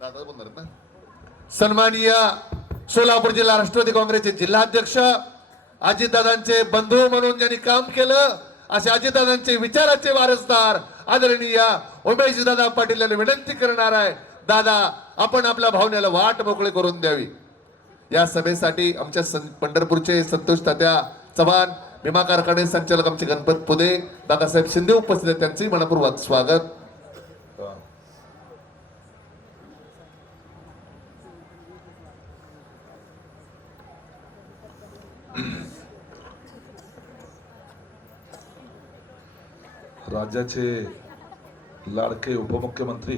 दादा बोलणार ना. सन्माननीय सोलापूर जिल्हा राष्ट्रवादी काँग्रेसचे जिल्हाध्यक्ष अजितदादांचे बंधू म्हणून ज्यांनी काम केलं असे अजितदादांचे विचाराचे वारसदार आदरणीय उमेशदादा पाटील यांना विनंती करणार आहे, दादा आपण आपल्या भावनेला वाट मोकळे करून द्यावी. या सभेसाठी आमच्या पंढरपूरचे संतोष तात्या चव्हाण, विमा कारखाने संचालक आमचे गणपत पुदे, दादासाहेब शिंदे उपस्थित आहेत, त्यांचे मनपूर्वक स्वागत. राज्याचे लाडके उपमुख्यमंत्री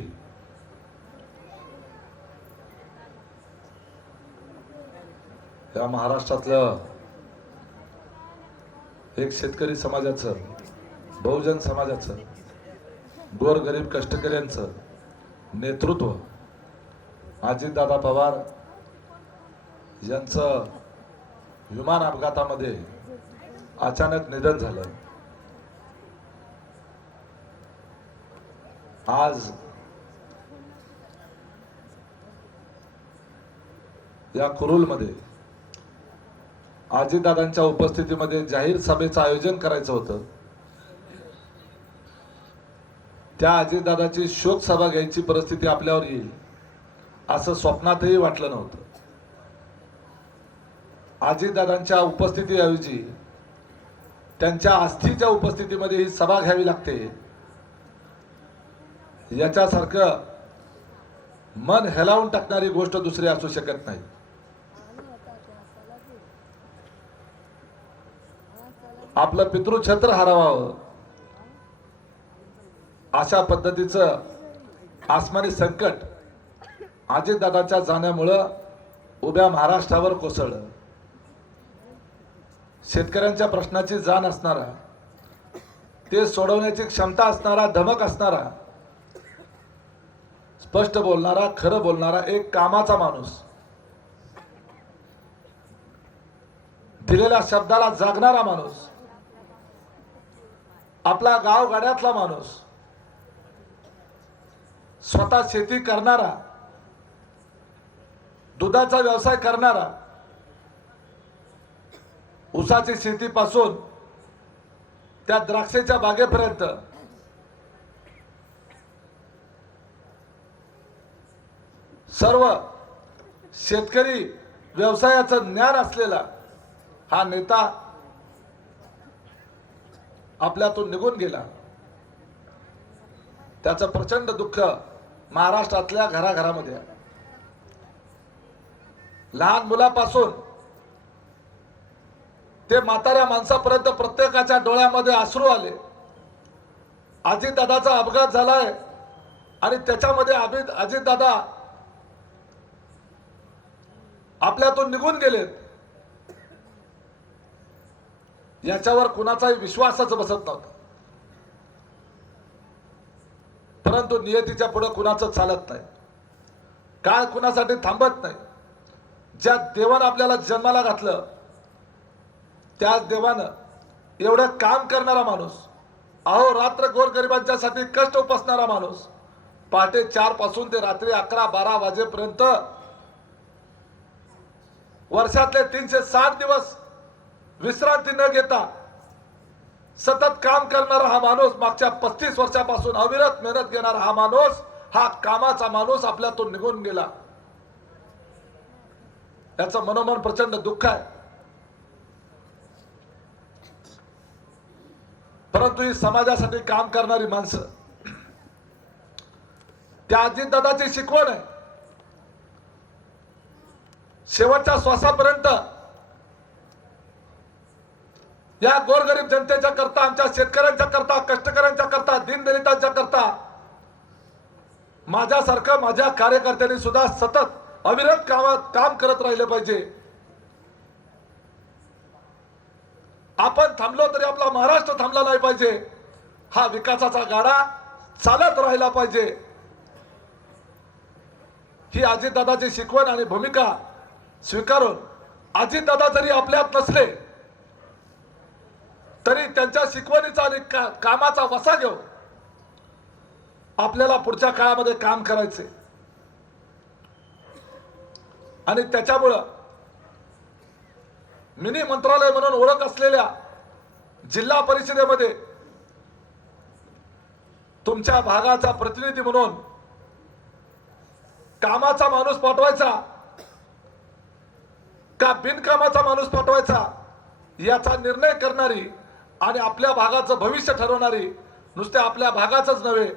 या महाराष्ट्रातलं एक शेतकरी समाजाचं, बहुजन समाजाचं, गोरगरीब कष्टकऱ्यांचं नेतृत्व अजितदादा पवार यांचं विमान अपघातामध्ये अचानक निधन झालं. आज या कुरुलमध्ये अजितदादांच्या उपस्थितीमध्ये जाहीर सभेचं आयोजन करायचं होतं. त्या अजितदादाची शोक सभा घ्यायची परिस्थिती आपल्यावर येईल असं स्वप्नातही वाटलं नव्हतं. अजितदादांच्या उपस्थितीऐवजी त्यांच्या अस्थीच्या उपस्थितीमध्ये ही सभा घ्यावी लागते. याच्यासारखं मन हेलावून टाकणारी गोष्ट दुसरी असू शकत नाही. आपलं पितृछत्र हरवावं अशा पद्धतीचं आसमानी संकट अजितदादांच्या जाण्यामुळं उभ्या महाराष्ट्रावर कोसळलं. शेतकऱ्यांच्या प्रश्नाची जाण असणारा, ते सोडवण्याची क्षमता असणारा, धमक असणारा, स्पष्ट बोलणारा, खरं बोलणारा, एक कामाचा माणूस, दिलेल्या शब्दाला जागणारा माणूस, आपला गावगाड्यातला माणूस, स्वतः शेती करणारा, दुधाचा व्यवसाय करणारा, ऊसाची शेतीपासून त्या द्राक्षेच्या बागेपर्यंत सर्व शेतकरी व्यवसायाचं ज्ञान असलेला हा नेता आपल्यातून निघून गेला. त्याचं प्रचंड दुःख महाराष्ट्रातल्या घराघरामध्ये आहे. लहान मुलापासून ते म्हाताऱ्या माणसापर्यंत प्रत्येकाच्या डोळ्यामध्ये अश्रू आले. अजितदादाचा अपघात झालाय आणि त्याच्यामध्ये अजितदादा आपल्यातून निघून गेलेत. याच्यावर कुणाचाही विश्वासच बसत नव्हता. परंतु नियतीच्या पुढे कुणाचं चालत नाही, काय कुणासाठी थांबत नाही. ज्या देवानं आपल्याला जन्माला घातलं त्याच देवानं एवढं काम करणारा माणूस, अहोरात्र गोरगरिबांच्यासाठी कष्ट उपसणारा माणूस, पहाटे 4 पासून ते रात्री 11-12 वाजेपर्यंत वर्षातले 360 दिवस विश्रांती न घेता सतत काम करणारा हा माणूस, मागच्या 35 वर्षापासून अविरत मेहनत घेणारा हा माणूस, हा कामाचा माणूस आपल्यातून निघून गेला. याचं मनोमन प्रचंड दुःख आहे. परंतु ही समाजासाठी काम करणारी माणसं, त्या अजितदादाची शिकवण आहे. शेवटच्या श्वासापर्यंत या गोरगरीब जनतेच्या करता, आमच्या शेतकऱ्यांच्या करता, कष्टकऱ्यांच्या करता, दीनदलितांच्या करता, माझ्यासारखं माझ्या कार्यकर्त्यांनी सुद्धा सतत अविरत काम करत राहिले पाहिजे. आपण थांबलो तरी आपला महाराष्ट्र थांबला नाही पाहिजे. हा विकासाचा गाडा चालत राहिला पाहिजे. ही अजितदादाची शिकवण आणि भूमिका स्वीकारून अजितदादा जरी आपल्यात नसले तरी त्यांच्या शिकवणीचा आणि कामाचा वसा घेऊन आपल्याला पुढच्या काळामध्ये काम करायचे. आणि त्याच्यामुळं मिनी मंत्रालय म्हणून ओळख असलेल्या जिल्हा परिषदेमध्ये तुमच्या भागाचा प्रतिनिधी म्हणून कामाचा माणूस पाठवायचा का बिनकामाचा माणूस पाठवायचा याचा निर्णय करणारी आणि आपल्या भागाचं भविष्य ठरवणारी, नुसत्या आपल्या भागाचंच नव्हे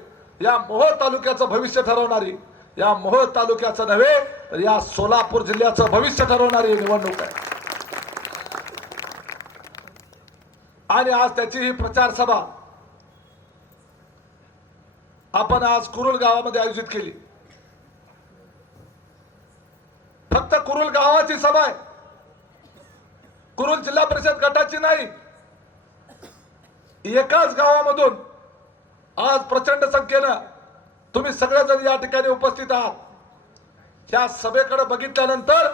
या मोहोळ तालुक्याचं भविष्य ठरवणारी, या मोहोळ तालुक्याचं नव्हे तर या सोलापूर जिल्ह्याचं भविष्य ठरवणारी निवडणूक आहे. आणि आज त्याची ही प्रचार सभा आपण आज कुरुल गावामध्ये आयोजित केली. फक्त कुरुल गावाची सभा आहे, कुरुल जिल्हा परिषद गटाची नाही. एकाच गावामधून आज प्रचंड संख्येनं तुम्ही सगळेजण या ठिकाणी उपस्थित आहात. या सभेकडे बघितल्यानंतर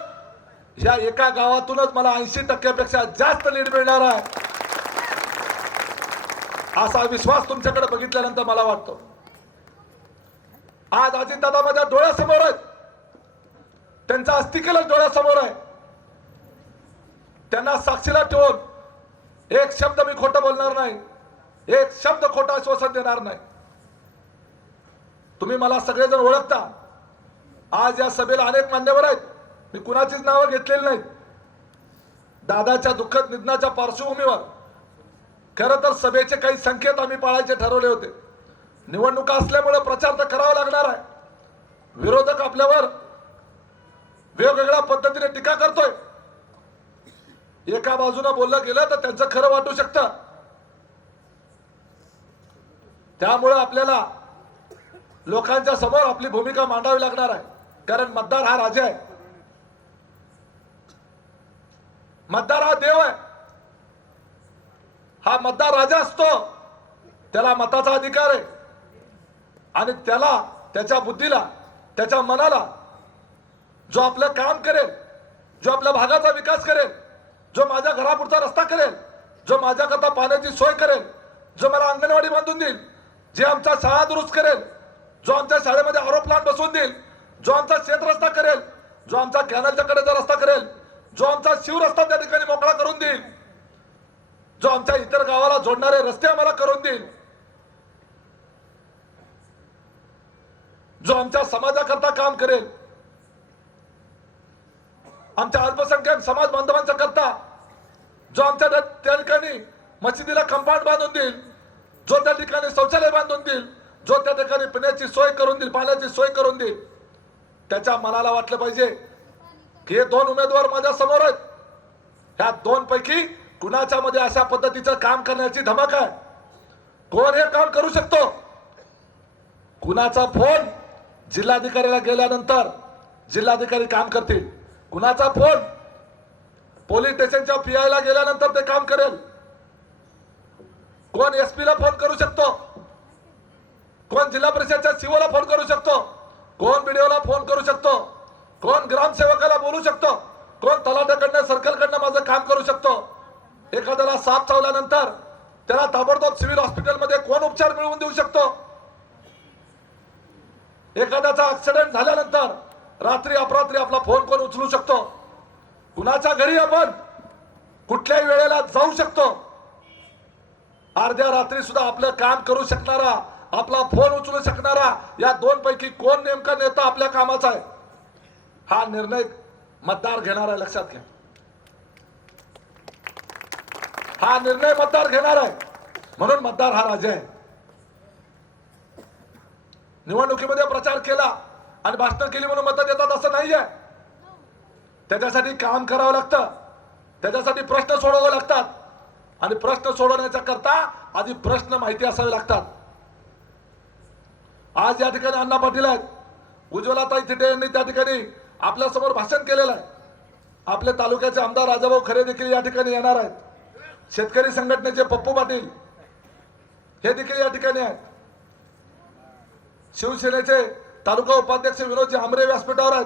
या एका गावातूनच मला 80% जास्त लीड मिळणार आहे असा विश्वास तुमच्याकडे बघितल्यानंतर मला वाटतो. आज अजितदादा माझ्या डोळ्यासमोर आहेत, त्यांचा अस्तिकेला डोळ्यासमोर आहे. त्यांना साक्षीला ठेवून एक शब्द मी खोटं बोलणार नाही, एक शब्द खोटं आश्वासन देणार नाही. तुम्ही मला सगळेजण ओळखता. आज या सभेला अनेक मान्यवर आहेत, मी कुणाचीच नावं घेतलेली नाहीत. दादाच्या दुःखद निधनाच्या पार्श्वभूमीवर खरं तर सभेचे काही संकेत आम्ही पाळायचे ठरवले होते. निवडणुका असल्यामुळे प्रचार तर करावा लागणार आहे. विरोधक आपल्यावर वेगवेगळ्या पद्धतीने टीका करतोय. एका बाजूने बोललं गेलं तर त्यांचं खरं वाटू शकतं. त्यामुळे आपल्याला लोकांच्या समोर आपली भूमिका मांडावी लागणार आहे. कारण मतदार हा राजा आहे, मतदार हा देव आहे. हा मतदार राजा असतो, त्याला मताचा अधिकार आहे आणि त्याला, त्याच्या बुद्धीला, त्याच्या मनाला जो आपलं काम करेल, जो आपल्या भागाचा विकास करेल, जो माझ्या घरापुढचा रस्ता करेल, जो माझ्याकरता पाण्याची सोय करेल, जो मला अंगणवाडी बांधून देईल, जे आमचा शाळा दुरुस्त करेल, जो आमच्या शाळेमध्ये आरो प्लांट बसवून देईल, जो आमचा शेत रस्ता करेल, जो आमचा कॅनलच्या कडेचा रस्ता करेल, जो आमचा शिवरस्ता त्या ठिकाणी मोकळा करून देईल, जो आमच्या इतर गावाला जोडणारे रस्ते आम्हाला करून देईल, जो आमच्या समाजाकरता काम करेल, आमच्या अल्पसंख्याक समाज बांधवांच्या करता जो आमच्या त्या ठिकाणी मशिदीला कंपाऊंड बांधून देईल, जो त्या ठिकाणी शौचालय बांधून देईल, जो त्या ठिकाणी पिण्याची सोय करून देईल, पाण्याची सोय करून देईल, त्याच्या मनाला वाटलं पाहिजे की हे दोन उमेदवार माझ्या समोर आहेत. ह्या दोन पैकी कुणाच्या मध्ये अशा पद्धतीचं काम करण्याची धमक आहे, कोण हे काम करू शकतो. कुणाचा फोन जिल्हाधिकाऱ्याला गेल्यानंतर जिल्हाधिकारी काम करतील, कुणाचा फोन पोलीस स्टेशनच्या पीआय ला गेल्यानंतर ते काम करेल. कोण एसपी ला फोन करू शकतो, कोण जिल्हा परिषदच्या सीओ ला फोन करू शकतो, कोण बीडीओ ला फोन करू शकतो, कोण ग्रामसेवकाला बोलू शकतो, कोण तलाट्याकडनं सर्कलकडनं माझं काम करू शकतो. एखाद्याला साप चावल्यानंतर त्याला ताबडतोब सिव्हिल हॉस्पिटलमध्ये कोण उपचार मिळवून देऊ शकतो. एखाद्याचा ऍक्सिडेंट झाल्यानंतर रात्री अपरात्री आपला फोन कोण उचलू शकतो. कुणाच्या घरी आपण कुठल्याही वेळेला जाऊ शकतो. अर्ध्या रात्री सुद्धा आपलं काम करू शकणारा, आपला फोन उचलू शकणारा या दोन पैकी कोण नेमका नेता आपल्या कामाचा आहे, हा निर्णय मतदार घेणार आहे. लक्षात घ्या, हा निर्णय मतदार घेणार आहे. म्हणून मतदार हा राजा आहे. निवडणुकीमध्ये प्रचार केला आणि भाषण केली म्हणून मतं देतात असं नाही आहे. त्याच्यासाठी काम करावं लागतं, त्याच्यासाठी प्रश्न सोडवावे लागतात आणि प्रश्न सोडवण्याच्या करता आधी प्रश्न माहिती असावे लागतात. आज या ठिकाणी अण्णा पाटील आहेत, उज्ज्वलाताई थिटे यांनी त्या ठिकाणी आपल्या समोर भाषण केलेलं आहे. आपले तालुक्याचे आमदार राजाभाऊ खरे देखील या ठिकाणी येणार आहेत. शेतकरी संघटनेचे पप्पू पाटील हे देखील या ठिकाणी आहेत. शिवसेनेचे तालुका उपाध्यक्ष विनोदजी आमरे व्यासपीठावर आहेत.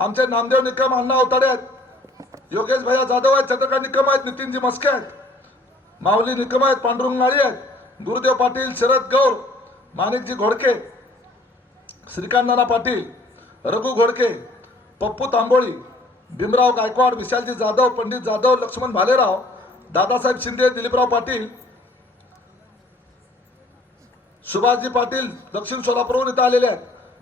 आमचे नामदेव निकम अण्णा अवताडे आहेत, योगेश भैया जाधव आहेत, चंद्रकांत निकम आहेत, नितीनजी मस्के आहेत, माऊली निकम आहेत, पांडुरंग माळी आहेत, गुरुदेव पाटील, शरद गौर, माणिकजी घोडके, श्रीकांत नाना पाटील, रघु घोडके, पप्पू तांबोळी, भीमराव गायकवाड, विशालजी जाधव, पंडित जाधव, लक्ष्मण भालेराव, दादासाहेब शिंदे, दिलीपराव पाटील, सुभाषजी पाटील दक्षिण सोलापूरवरून इथं आलेले आहेत,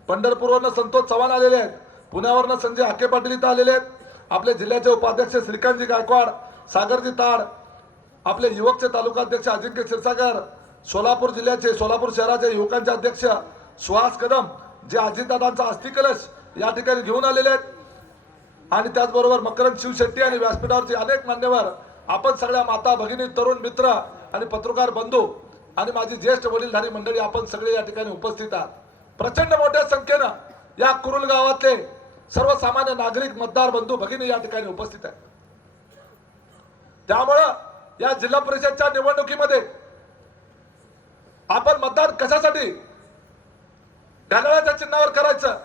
पंढरपूरवरनं संतोष चव्हाण आलेले आहेत, पुण्यावरनं संजय हाके पाटील इथं आलेले आहेत, आपले जिल्ह्याचे उपाध्यक्ष श्रीकांतजी गायकवाड, सागरजी ताड, आपले युवकचे तालुकाध्यक्ष अजिंक्य क्षीरसागर, सोलापूर जिल्ह्याचे सोलापूर शहराचे युवकांचे अध्यक्ष सुहास कदम, जे अजितदादांचा अस्थि कलश या ठिकाणी घेऊन आलेले आहेत, आणि त्याचबरोबर मकरंद शिवशेट्टी आणि व्यासपीठावरचे अनेक मान्यवर, आपण सगळ्या माता भगिनी, तरुण मित्र आणि पत्रकार बंधू आणि माझी ज्येष्ठ वडीलधारी मंडळी, आपण सगळे या ठिकाणी उपस्थित आहात. प्रचंड मोठ्या संख्येनं या कुरुल गावातले सर्वसामान्य नागरिक, मतदार बंधू भगिनी या ठिकाणी उपस्थित आहेत. त्यामुळं या जिल्हा परिषदच्या निवडणुकीमध्ये आपण मतदान कशासाठी घड्याळाच्या चिन्हावर करायचं.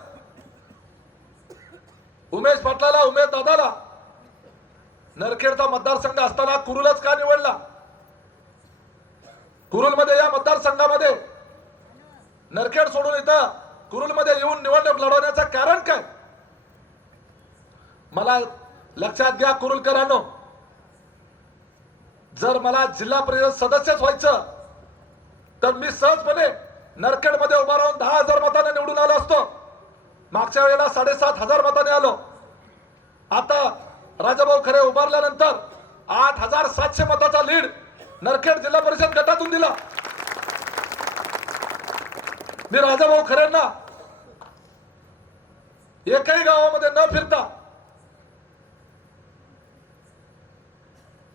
उमेश पाटलाला, उमेश दादाला नरखेडचा मतदारसंघ असताना कुरुलच का निवडला? कुरुलमध्ये या मतदारसंघामध्ये नरखेड सोडून इथं कुरुलमध्ये येऊन निवडणूक लढवण्याचं कारण काय? मला लक्षात घ्या कुरुलकरांनो, जर मला जिल्हा परिषद सदस्यच व्हायचं तर मी सहजपणे नरखेडमध्ये उभा राहून 10,000 मताने निवडून आलो असतो. मागच्या वेळेला 7,500 मताने आलो. आता राजाभाऊ खरे उभारल्यानंतर 8,700 मताचा लीड नरखेड जिल्हा परिषद गटातून दिला. मी राजाभाऊ खरेंना एकही गावामध्ये न फिरता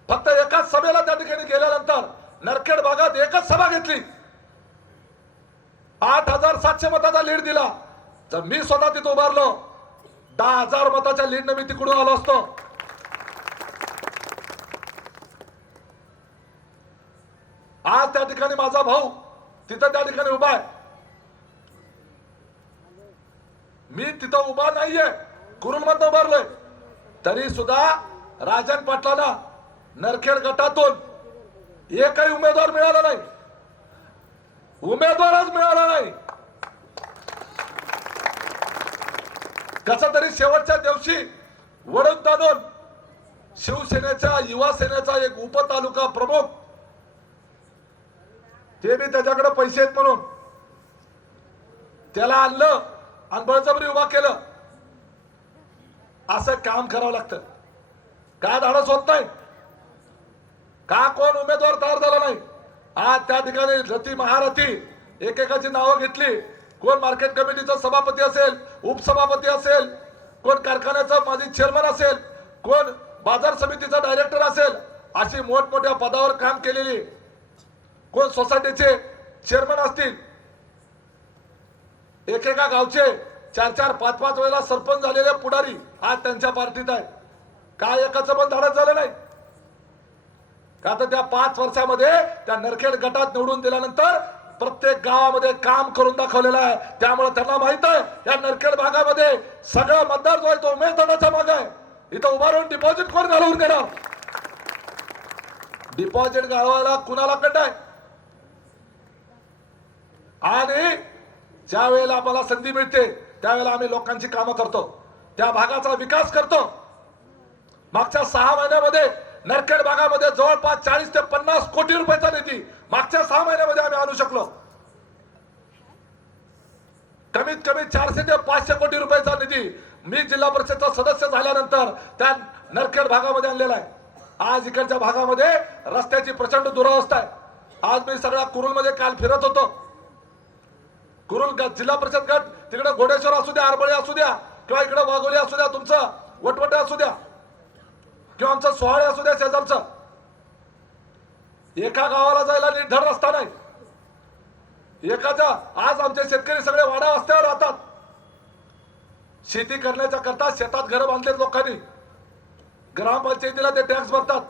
फक्त एकाच सभेला त्या ठिकाणी गेल्यानंतर नरखेड भागात एकच सभा घेतली, 8,700 मताचा लीड दिला. जर मी स्वतः तिथे उभारलो 10,000 मताच्या लीडने मी तिकडून आलो असतो. आज त्या ठिकाणी माझा भाऊ तिथं त्या ठिकाणी उभा आहे. मी तिथं उभा नाहीये, कुरुलमधनं उभारलोय. तरी सुद्धा राजन पाटलांना नरखेड गटातून एकही उमेदवार मिळाला नाही, उमेदवारच मिळाला नाही. कसा तरी शेवटच्या दिवशी वडून ताणून शिवसेनेच्या युवा सेनेचा एक उपतालुका प्रमुख, ते बी त्याच्याकडे पैसे आहेत म्हणून त्याला आणलं आणि बळजबरी उभा केलं. असं काम करावं लागतं. का धाडस होत नाही? का कोण उमेदवार तयार झाला नाही? आज त्या ठिकाणी रती महारथी एकेकाची नावं घेतली. कोण मार्केट कमिटीचा सभापती असेल, उपसभापती असेल, कोण कारखान्याचा माजी चेअरमन असेल, कोण बाजार समितीचा डायरेक्टर असेल, अशी मोठमोठ्या पदावर काम केलेली, कोण सोसायटीचे चेअरमन असतील, एकेका गावचे 4-4, 5-5 वेळेला सरपंच झालेले पुढारी आज त्यांच्या पार्टीत आहेत. काय एकाचं पण धाडस झालं नाही का? तर त्या 5 वर्षामध्ये त्या नरखेड गटात निवडून दिल्यानंतर प्रत्येक गावामध्ये काम करून दाखवलेलं आहे. त्यामुळे त्यांना माहित आहे या नरखेड भागामध्ये सगळा मतदार जो आहे तो उमेश दादाचा माग आहे. इथं उभा राहून डिपॉझिट कोण घालवून देणार? डिपॉझिट घालवायला कुणाला कंट आहे? आणि ज्या वेळेला आम्हाला संधी मिळते त्यावेळेला आम्ही लोकांची कामं करतो, त्या भागाचा विकास करतो. मागच्या 6 महिन्यामध्ये नरखेड भागामध्ये जवळपास 40 ते 50 कोटी रुपयाचा निधी मागच्या 6 महिन्यामध्ये आम्ही आणू शकलो. कमीत कमी 400 ते 500 कोटी रुपयाचा निधी मी जिल्हा परिषदचा सदस्य झाल्यानंतर त्या नरखेड भागामध्ये आणलेला आहे. आज इकडच्या भागामध्ये रस्त्याची प्रचंड दुरावस्था आहे. आज मी सगळ्या कुरुलमध्ये काल फिरत होतो. कुरुल जिल्हा परिषद गट तिकडे घोडेश्वर असू द्या, आरबळे असू द्या, किंवा इकडे वाघोली असू द्या, तुमचं वटवटे असू द्या, किंवा आमचं सोहाळे असू द्या शेजारचं, एका गावाला जायला नीट धड रस्ता नाही. एकाच्या आज आमचे शेतकरी सगळे वाडा वस्त्यावर राहतात. शेती करण्याच्या करता शेतात घर बांधलेत लोकांनी, ग्रामपंचायतीला ते टॅक्स भरतात.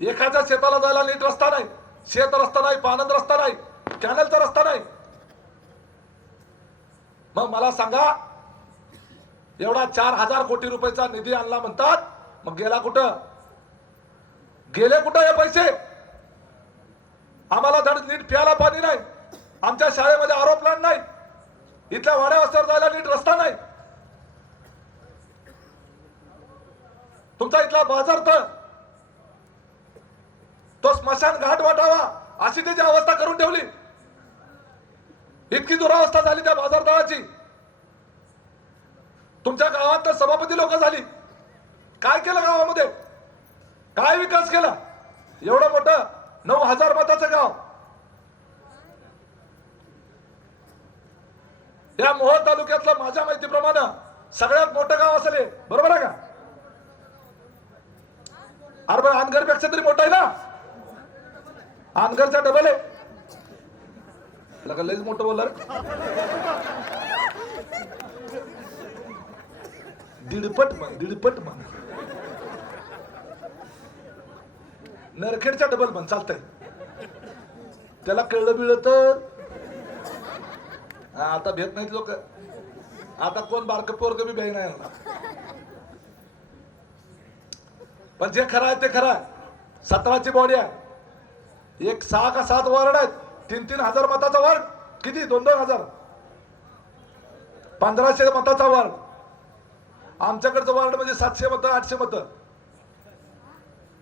एखाद्या शेताला जायला नीट रस्ता नाही, शेत रस्ता नाही, पानंद रस्ता नाही, कॅनलचा रस्ता नाही. मग मला सांगा, एवढा 4,000 कोटी रुपयाचा निधी आणला म्हणतात, मग गेला कुठं? गेले कुठं हे पैसे? आम्हाला धड नीट प्यायला पाणी नाही, आमच्या शाळेमध्ये आरो प्लांट नाही, इथल्या वाड्या वस्त्यावर जायला नीट रस्ता नाही. तुमचा इथला बाजार तळ तो स्मशान घाट वाटावा अशी त्याची अवस्था करून ठेवली. इतकी दुरावस्था झाली त्या बाजार तळाची. तुमच्या गावात तर सभापती लोक झाली. काय केलं गावामध्ये? काय विकास केला? एवढं मोठं 9,000 मताचं गाव. या मोहोळ तालुक्यातलं माझ्या माहितीप्रमाणे सगळ्यात मोठं गाव असेल हे. बरोबर आहे का? अरे अनगर पेक्षा तरी मोठं आहे ना? अनगरचा डबल आहे. लयच मोठं बोलला रे. दीडपट म्हण. नरखेडच्या डबल म्हण चालतंय. त्याला कळलं बिळलं तर आता भेट नाहीत लोक. आता कोण बारक पोरग बी भ्याय नाही येणार. पण जे खरं आहे ते खरं आहे. 17ची बॉडी आहे. एक 6 का 7 वार्ड आहेत. 3-3 हजार मताचा वार्ड. किती? 2-2 हजार. 1500 मताचा वार्ड. आमच्याकडचं वार्ड म्हणजे 700 मतं 800 मतं.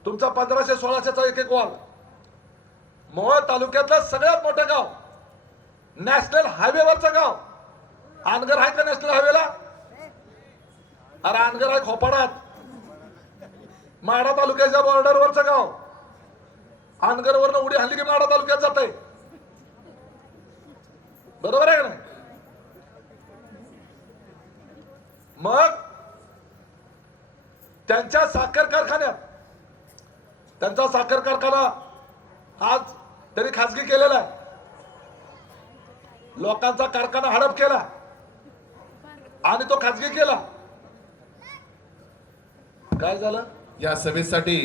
तुमचा 1500-1600चा एक वार्ड. मोहोळ तालुक्यातलं सगळ्यात मोठं गाव. नॅशनल हायवेवरचं गाव. अनगर आहे का नॅशनल हायवेला? अरे अनगर आहे खोपाडात. माढा तालुक्याच्या बॉर्डरवरचं गाव. अनगरवरनं उडी हल्ली की माढा तालुक्यात जाते. बरोबर आहे का नाही? मग त्यांच्या साखर कारखान्यात त्यांचा साखर कारखाना आज त्यांनी खासगी केलेला आहे. लोकांचा कारखाना हडप केला आणि तो खासगी केला. काय झालं? या सभेसाठी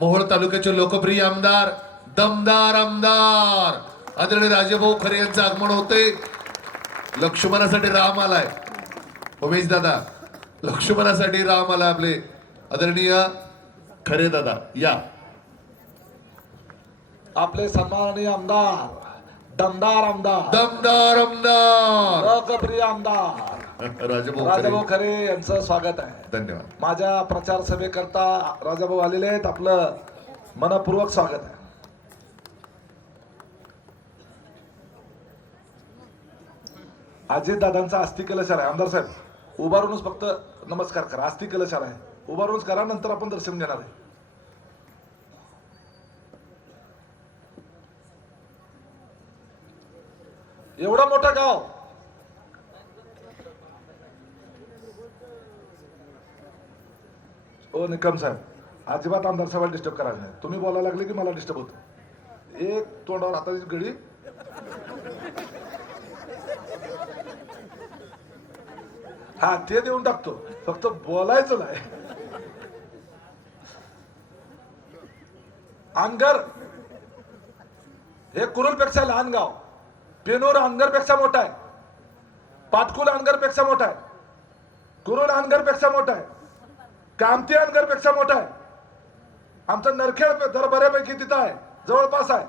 मोहोळ तालुक्याचे लोकप्रिय आमदार, दमदार आमदार आदरणीय राजेभाऊ खरे यांचं आगमन होते. लक्ष्मणासाठी राम आलाय. उमेश दादा, लक्ष्मणासाठी राम आलाय. आपले आदरणीय खरे दादा या. आपले सन्माननीय आमदार, दमदार आमदार, दमदार आमदार, लोकप्रिय आमदार राजाभाऊ खरे यांचं स्वागत आहे. धन्यवाद. माझ्या प्रचार सभेकरता राजाभाऊ आलेले आहेत. आपलं मनपूर्वक स्वागत आहे. अजित दादांचा अस्थि कलशार आहे. आमदार साहेब उभारूनच फक्त नमस्कार करा. अस्थि कलशार आहे, उभारूनच करा. नंतर आपण दर्शन घेणार आहे. एवढं मोठं गाव. ओ निकम साहेब, अजिबात आमदार साहेबांना डिस्टर्ब करायला नाही. तुम्ही बोलायला लागले की मला डिस्टर्ब होतो. एक तोंडावर हाताची घडी. हा ते देऊन टाकतो, फक्त बोलायचं नाही. अनगर हे कुरुलपेक्षा लहान गाव. पेनूर अनगरपेक्षा मोठा आहे. पाटकुल अनगरपेक्षा मोठा आहे. कुरुल अनगरपेक्षा मोठा आहे. कामती अनगरपेक्षा मोठा आहे. आमचं नरखेड जर बऱ्यापैकी तिथं आहे, जवळपास आहे.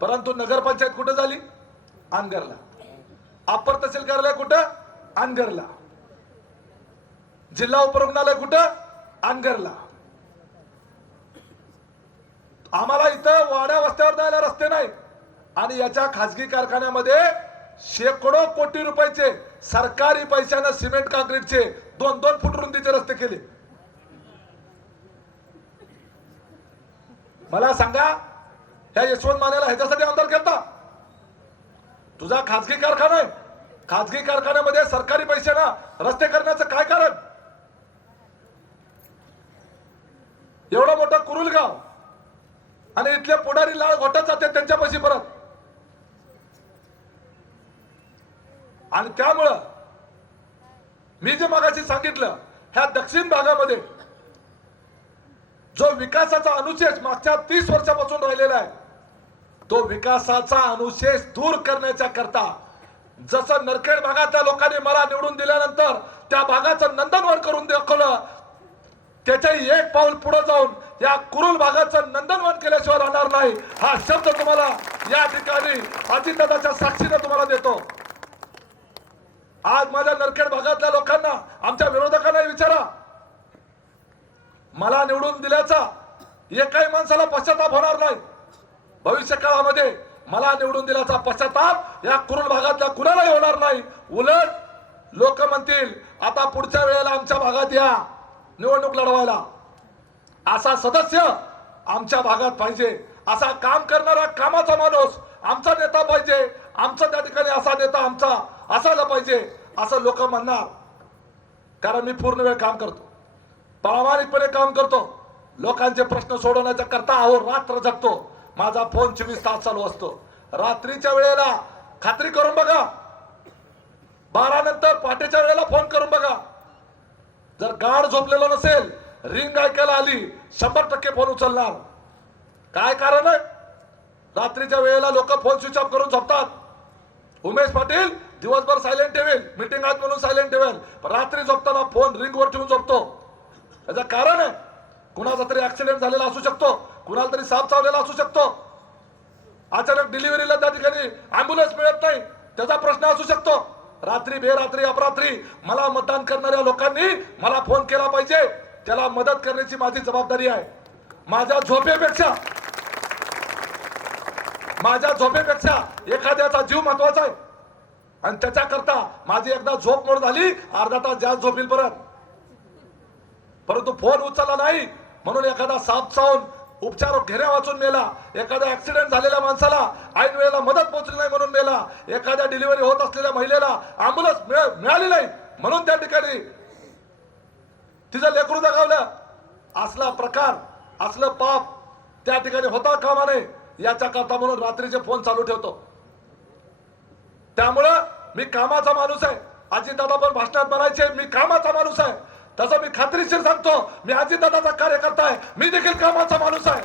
परंतु नगरपंचायत कुठं झाली? अनगरला. अप्पर तहसील कार्यालय कुठं? अनगरला. जिल्हा उपरुग्णालय कुठं? अनगरला. आम्हाला इथं वाड्या वस्त्यावर जायला रस्ते नाही. आणि याच्या खासगी कारखान्यामध्ये शेकडो कोटी रुपयाचे सरकारी पैशाने सिमेंट काँक्रीटचे 2-2 फूट रुंदीचे रस्ते केले. मला सांगा, ह्या यशवंत मानेला ह्याच्यासाठी आमदार केलता? तुझा खासगी कारखाना आहे. खासगी कारखान्यामध्ये सरकारी पैशाने रस्ते करण्याचं काय कारण? एवढं मोठं कुरुल गाव आणि इथले पुढारी लाळ घोटत जाते त्यांच्या पैसे परत. आणि त्यामुळं मी जे मगाशी सांगितलं, ह्या दक्षिण भागामध्ये जो विकासाचा अनुशेष मागच्या 30 वर्षापासून राहिलेला आहे, तो विकासाचा अनुशेष दूर करण्याच्या करता जसं नरखेड भागातल्या लोकांनी मला निवडून दिल्यानंतर त्या भागाचं नंदनवन करून दाखवलं, त्याच्याही एक पाऊल पुढे जाऊन या कुरुल भागाचं नंदनवन केल्याशिवाय राहणार नाही. हा शब्द तुम्हाला या ठिकाणी अजितदादाच्या साक्षीने तुम्हाला देतो. आज माझ्या नरखेड भागातल्या लोकांना, आमच्या विरोधकांना विचारा, मला निवडून दिल्याचा एकाही माणसाला पश्चाताप होणार नाही. भविष्य काळामध्ये मला निवडून दिल्याचा पश्चाताप या कुरुल भागातल्या कुणालाही होणार नाही. उलट लोक म्हणतील, आता पुढच्या वेळेला आमच्या भागात या निवडणूक लढवायला, असा सदस्य आमच्या भागात पाहिजे, असा काम करणारा कामाचा माणूस आमचा नेता पाहिजे, आमचा त्या ठिकाणी असा नेता आमचा असायला पाहिजे असं लोक म्हणणार. कारण मी पूर्ण वेळ काम करतो, प्रामाणिकपणे काम करतो, लोकांचे प्रश्न सोडवण्याच्या करता अहोरात्र जगतो. माझा फोन 24 तास चालू असतो. रात्रीच्या वेळेला खात्री करून बघा, 12 नंतर पहाटेच्या वेळेला फोन करून बघा. जर गाढ झोपलेला नसेल, रिंग ऐकायला आली, 100% फोन उचलणार. काय कारण आहे? रात्रीच्या वेळेला लोक फोन स्विच ऑफ करून झोपतात. उमेश पाटील दिवसभर सायलेंट ठेवेल, मीटिंग आहेत म्हणून सायलेंट ठेवेल, पण रात्री झोपताना फोन रिंगवर ठेवून झोपतो. याचं कारण आहे, कुणाचा तरी ऍक्सिडेंट झालेला असू शकतो, कुणाला तरी साप चावलेला असू शकतो, अचानक डिलिव्हरीला त्या ठिकाणी अँब्युलन्स मिळत नाही, त्याचा प्रश्न असू शकतो. रात्री बेरात्री अपरात्री मला मतदान करणाऱ्या लोकांनी मला फोन केला पाहिजे, त्याला मदत करण्याची माझी जबाबदारी आहे. माझ्या झोपेपेक्षा एखाद्याचा जीव महत्वाचा आहे, आणि त्याच्याकरता माझी एकदा झोप मोड झाली, अर्धा तास जास्त झोपील परत. परंतु फोन उचलला नाही म्हणून एखादा साप चावून उपचार घेण्या वाचून मेला, एखादा ऍक्सिडेंट झालेल्या माणसाला ऐन वेळेला मदत पोहोचली नाही म्हणून मेला, एखाद्या डिलिव्हरी होत असलेल्या महिलेला अँब्युलन्स मिळाली नाही म्हणून त्या ठिकाणी तिचं लेकरू दगावलं. असला प्रकार, असलं पाप त्या ठिकाणी होता कामा नये, याच्या करता म्हणून रात्रीचे फोन चालू ठेवतो. त्यामुळं मी कामाचा माणूस आहे. अजितदादा पण भाषणात म्हणायचे मी कामाचा माणूस आहे, तसं मी खात्रीशीर सांगतो, मी अजितदादाचा कार्यकर्ता आहे, मी देखील कामाचा माणूस आहे.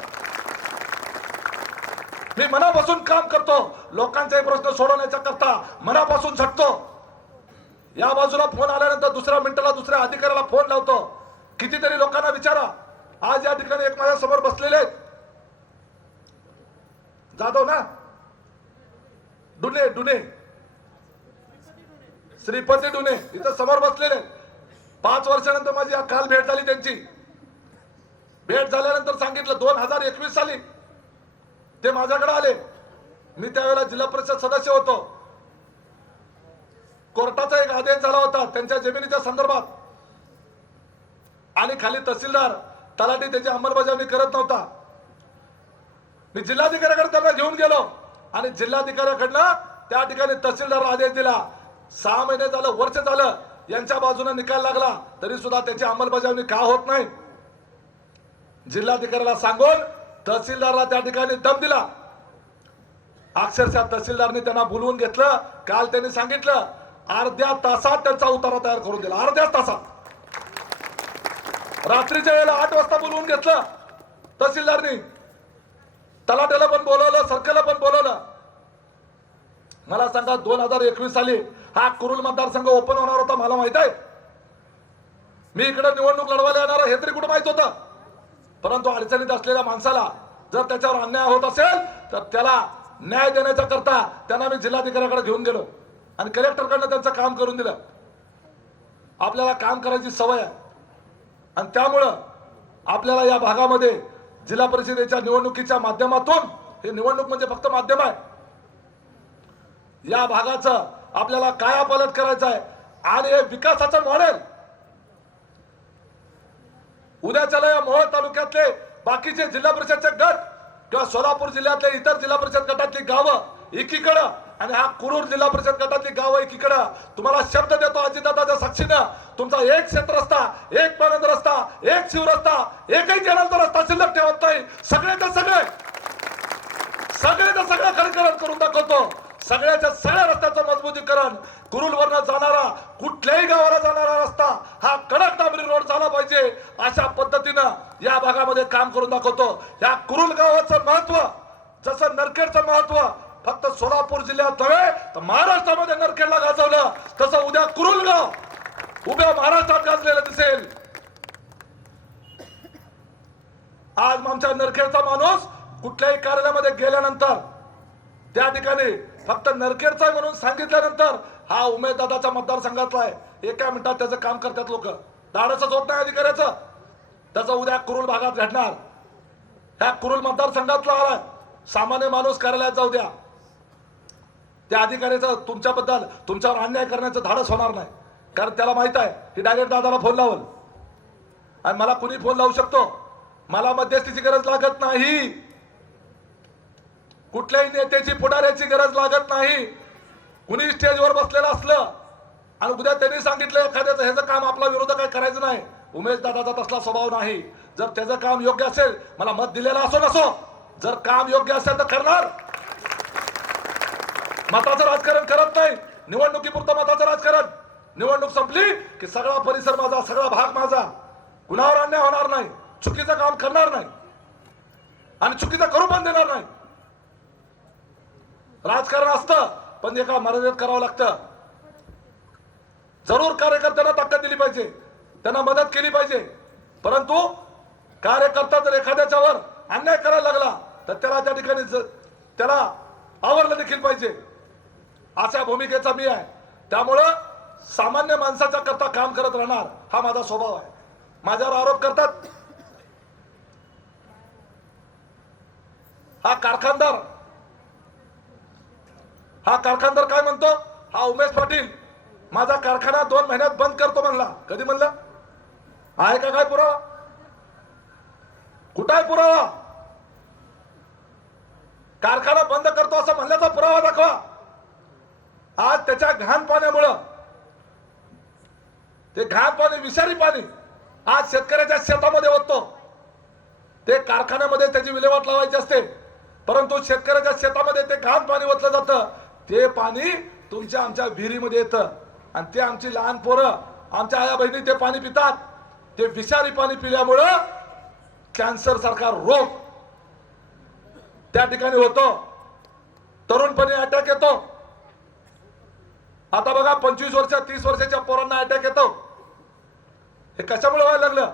मी मनापासून काम करतो, लोकांचे प्रश्न सोडवण्याच्या करता मनापासून झटतो. या बाजूला फोन आल्यानंतर दुसऱ्या मिनिटाला दुसऱ्या अधिकाऱ्याला फोन लावतो. कितीतरी लोकांना विचारा, आज या ठिकाणी एक माझ्या समोर बसलेले आहेत, जाधव ना, डुने श्रीपती डुने इथं समोर बसलेले. 5 वर्षानंतर माझी काल भेट झाली त्यांची. भेट झाल्यानंतर सांगितलं 2021 साली ते माझ्याकडे आले. मी त्यावेळेला जिल्हा परिषद सदस्य होतो. कोर्टाचा एक आदेश झाला होता त्यांच्या जमिनीच्या संदर्भात, आणि खाली तहसीलदार तलाठी त्याची अंमलबजावणी करत नव्हता. मी जिल्हाधिकाऱ्याकडे त्यांना घेऊन गेलो आणि जिल्हाधिकाऱ्याकडनं त्या ठिकाणी तहसीलदार आदेश दिला. 6 महिने झालं, वर्ष झालं यांच्या बाजूने निकाल लागला, तरी सुद्धा त्याची अंमलबजावणी का होत नाही? जिल्हाधिकाऱ्याला सांगून तहसीलदारला त्या ठिकाणी दम दिला. अक्षरशः तहसीलदारने त्यांना बोलवून घेतलं. काल त्यांनी सांगितलं अर्ध्या तासात त्यांचा उतारा तयार करून दिला. अर्ध्या तासात. रात्रीच्या वेळेला 8 वाजता बोलवून घेतलं तहसीलदारनी. तलाट्याला पण बोलवलं, सर्कलला पण बोलवलं. मला सांगा 2021 साली हा कुरुल मतदारसंघ ओपन होणार होता, मला माहित आहे. मी इकडे निवडणूक लढवायला येणार हे तरी कुठं माहित होतं. परंतु अडचणीत असलेल्या माणसाला जर त्याच्यावर अन्याय होत असेल तर त्याला न्याय देण्याच्या करता त्यांना मी जिल्हाधिकाऱ्याकडे घेऊन गेलो आणि कलेक्टरकडनं त्यांचं काम करून दिलं. आपल्याला काम करायची सवय आहे आणि त्यामुळं आपल्याला या भागामध्ये जिल्हा परिषदेच्या निवडणुकीच्या माध्यमातून, हे निवडणूक म्हणजे फक्त माध्यम आहे, या भागाचं आपल्याला कायापालट करायचं आहे आणि हे विकासाचं मॉडेल उद्याच्याला या मोहोळ तालुक्यातले बाकीचे जिल्हा परिषदचे गट किंवा सोलापूर जिल्ह्यातले इतर जिल्हा परिषद गटातली गावं एकीकडं आणि हा कुरूर जिल्हा परिषद गटातली गावं एकीकडं. तुम्हाला शब्द देतो अजितदादाच्या साक्षीनं, तुमचा एक क्षेत्र रस्ता, एक पानंद रस्ता, एक शिव रस्ता, एकही केरळचा रस्ता शिल्लक ठेवत नाही. सगळे खडीकरण करून दाखवतो. सगळ्याच्या सगळ्या रस्त्याचं मजबूतीकरण. कुरूल वरनं जाणारा कुठल्याही गावाला जाणारा रस्ता हा कडक डांबरी रोड झाला पाहिजे, अशा पद्धतीनं या भागामध्ये काम करून दाखवतो. या कुरूल गावाचं महत्व जसं नरखेडचं महत्व फक्त सोलापूर जिल्ह्यात नव्हे तर महाराष्ट्रामध्ये नरखेडला गाजवलं, तसं उद्या कुरूल गाव उभ्या महाराष्ट्रात गाजलेलं दिसेल. आज आमच्या नरखेडचा माणूस कुठल्याही कार्यालयामध्ये गेल्यानंतर त्या ठिकाणी फक्त नरखेडचा म्हणून सांगितल्यानंतर हा उमेश दादाच्या मतदारसंघातला आहे. एका मिनिटात त्याचं काम करतात लोक. धाडसच होत नाही अधिकाऱ्याचं. त्याचं उद्या कुरुल भागात घडणार. ह्या कुरुल मतदारसंघातला आलाय. सामान्य माणूस कार्यालयात जाऊ द्या, त्या अधिकाऱ्याचं तुमच्याबद्दल तुमच्यावर अन्याय करण्याचं धाडस होणार नाही. कारण त्याला माहित आहे की डायरेक्ट दादाला फोन लावल आणि मला कुणी फोन लावू शकतो. मला मध्यस्थीची गरज लागत नाही. कुठल्याही नेत्याची पुढाऱ्याची गरज लागत नाही. कुणी स्टेजवर बसलेलं असलं आणि उद्या त्यांनी सांगितलं एखाद्याचं ह्याचं काम आपला विरोध काय करायचं नाही, उमेश दादाचा तसला स्वभाव नाही. जर त्याचं काम योग्य असेल, मला मत दिलेलं असो नसो, जर काम योग्य असेल तर करणार. मताचं राजकारण करत नाही. निवडणुकीपुरतं मताचं राजकारण. निवडणूक संपली की सगळा परिसर माझा, सगळा भाग माझा. कुणावर अन्याय होणार नाही, चुकीचं काम करणार नाही आणि चुकीचं करू पण देणार नाही. राजकारण असतं पण एका मर्यादेत करावं लागतं. जरूर कार्यकर्त्यांना ताकद दिली पाहिजे, त्यांना मदत केली पाहिजे, परंतु कार्यकर्ता जर एखाद्याच्यावर अन्याय करायला लागला तर त्याला त्या ठिकाणी त्याला आवरलं देखील पाहिजे. अशा भूमिकेचा मी आहे. त्यामुळं सामान्य माणसाच्या करता काम करत राहणार हा माझा स्वभाव आहे. माझ्यावर आरोप करतात. हा कारखानदार काय म्हणतो, हा उमेश पाटील माझा कारखाना 2 महिन्यात बंद करतो म्हणला. कधी म्हणला? आहे का काय पुरावा? कुठं आहे पुरावा? कारखाना बंद करतो असं म्हणल्याचा पुरावा दाखवा. आज त्याच्या घाण पाण्यामुळं, ते घाण पाणी, विषारी पाणी आज शेतकऱ्याच्या शेतामध्ये ओततो. ते कारखान्यामध्ये त्याची विल्हेवाट लावायची असते, परंतु शेतकऱ्याच्या शेतामध्ये ते घाण पाणी ओतलं जातं. ते पाणी तुमच्या आमच्या विहिरीमध्ये येतं आणि ते आमची लहान पोरं, आमच्या आया बहिणी ते पाणी पितात. ते विषारी पाणी पिल्यामुळं कॅन्सर सारखा रोग त्या ठिकाणी होतो. तरुणपणी अटॅक येतो. आता बघा 25 वर्ष 30 वर्षाच्या पोरांना अटॅक येतो. हे कशामुळे व्हायला लागलं?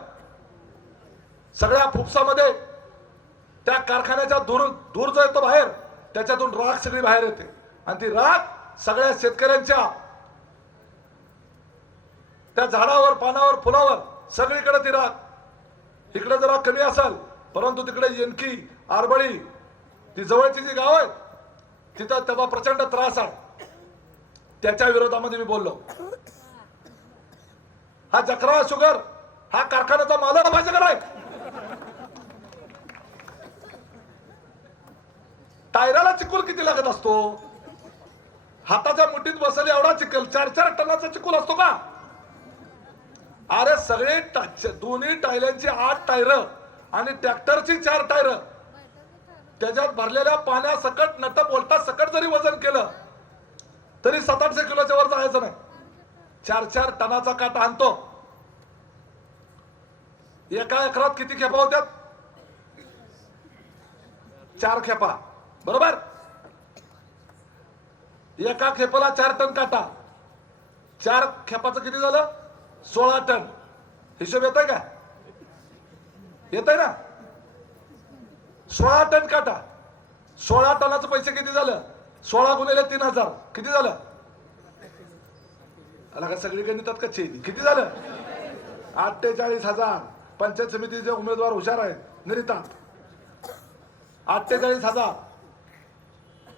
सगळ्या फुफसामध्ये त्या कारखान्याच्या धूर जो येतो बाहेर, त्याच्यातून राख सगळी बाहेर येते आणि ती राख सगळ्या शेतकऱ्यांच्या त्या झाडावर, पानावर, फुलावर सगळीकडे ती राख. इकडे जरा कमी असेल, परंतु तिकडे येनकी, आरबळी, ती जवळची जी गाव आहेत तिथं तेव्हा प्रचंड त्रास आहे. त्याच्या विरोधामध्ये मी बोललो. हा जकरा शुगर हा कारखान्याचा मालक पाहिजे का नाही? टायराला चिखल किती लागत असतो? हाताच्या मुठीत बसले एवढा चिखल 4-4 टनाचा चिखल असतो का? अरे सगळे दोन्ही टायरांची 8 टायर आणि ट्रॅक्टरची 4 टायर, त्याच्यात भरलेल्या पाण्यासकट नट बोलता सकट जरी वजन केलं तरी 700 किलोच्या वर जायचं नाही. 4-4 टनाचा काटा आणतो. एका एकरात किती खेपा होत्यात? 4 खेपा, बरोबर? एका खेपाला 4 टन काटा. 4 खेपाचं किती झालं? 16 टन. हिशोब येतोय का? येतोय ना? 16 टन काटा. 16 टनाचं पैसे किती झालं? 16 गुणिले 3000 किती झालं? का सगळी गणितात कच्ची किती झालं? 48,000. पंचायत समितीचे उमेदवार हुशार आहेत निरिता. 48,000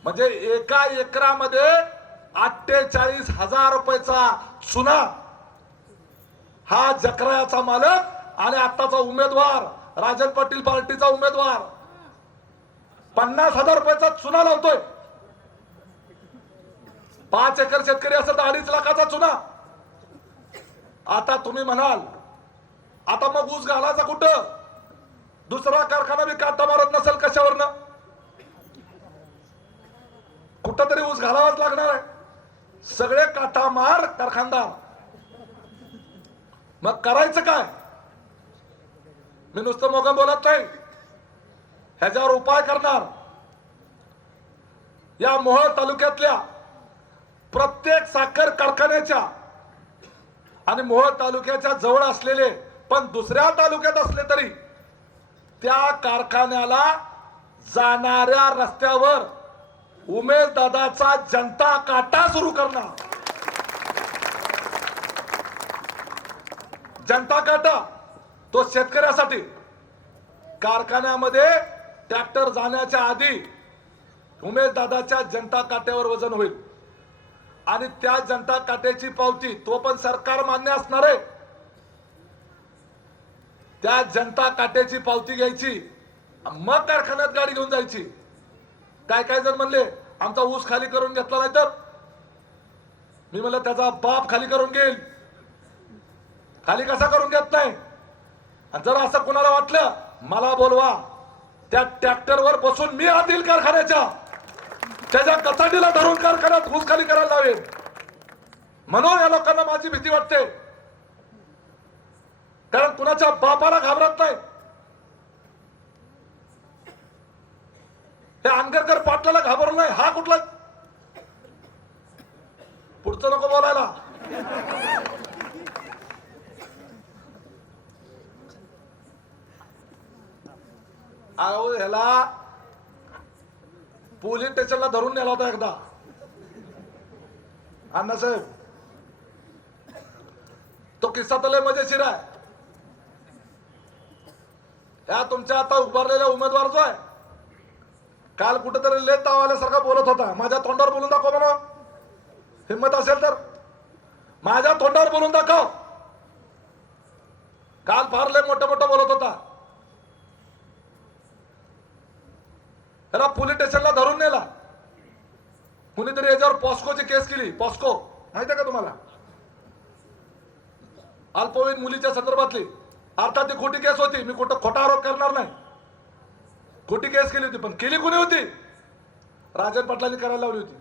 म्हणजे एका एकरामध्ये 48,000 रुपयाचा चुना. हा जकरायाचा मालक आणि आताचा उमेदवार, राजन पाटील पार्टीचा उमेदवार 50,000 रुपयाचा चुना लावतोय. 5 एकर शेतकरी असं तर 2.5 लाखाचा चुना. आता तुम्ही म्हणाल आता मग ऊस घालायचा कुठं? दुसरा कारखाना बी काटा मारत नसेल कशावरनं? कुठं तरी ऊस घालावाच लागणार आहे. सगळे काटा मार कारखानदार. मग करायचं काय? मी नुसतं मोगम बोलत नाही, ह्याच्यावर उपाय करणार. या मोहोळ तालुक्यातल्या प्रत्येक साखर कारखान्याच्या आणि मोहोळ तालुक्याच्या जवळ असलेले पण दुसऱ्या तालुक्यात असले तरी त्या कारखान्याला जाणाऱ्या रस्त्यावर उमेश दादाचा जनता काटा सुरू करणार. जनता काटा तो शेतकऱ्यासाठी कारखान्यामध्ये ट्रॅक्टर जाण्याच्या आधी उमेश दादाच्या जनता काट्यावर वजन होईल आणि त्या जनता काट्याची पावती तो पण सरकार मान्य असणार आहे. त्या जनता काट्याची पावती घ्यायची मग कारखान्यात गाडी घेऊन जायची. काय काय जण म्हणले आमचा ऊस खाली करून घेतला नाही तर मी म्हणलं त्याचा बाप खाली करून घेईल. खाली कसा करून घेत नाही. आणि जर असं कुणाला वाटलं मला बोलवा, त्या ट्रॅक्टरवर बसून मी आत येईल कारखान्याच्या, त्याच्या कचाटीला धरून कारखान्यात ऊस खाली करायला लावेल. म्हणून या लोकांना माझी भीती वाटते, कारण कुणाच्या बापाला घाबरत नाही. त्या आंबेडकर पाटलाला घाबरलं नाही. हा कुठला पुढचं नको बोलायला. अहो ह्याला पोलीस स्टेशनला धरून नेला होता एकदा अण्णासाहेब. तो किस्सा तर लय मजेशीर आहे. या तुमच्या आता उभारलेला उमेदवार जो आहे काल कुठेतरी लेट ताव आल्यासारखा बोलत होता. माझ्या तोंडावर बोलून दाखव म्हणा, हिम्मत असेल तर माझ्या तोंडावर बोलून दाखव. काल फार लय मोठं मोठं बोलत होता. त्याला पोलीस स्टेशनला धरून नेला. कुणीतरी याच्यावर पॉस्कोची केस केली. पॉस्को माहिती आहे का तुम्हाला? अल्पवयीन मुलीच्या संदर्भातली. अर्थात ती खोटी केस होती. मी कुठं खोटा आरोप करणार नाही. खोटी केस केली होती, पण केली कुणी होती? राजन पाटलांनी करायला लावली होती.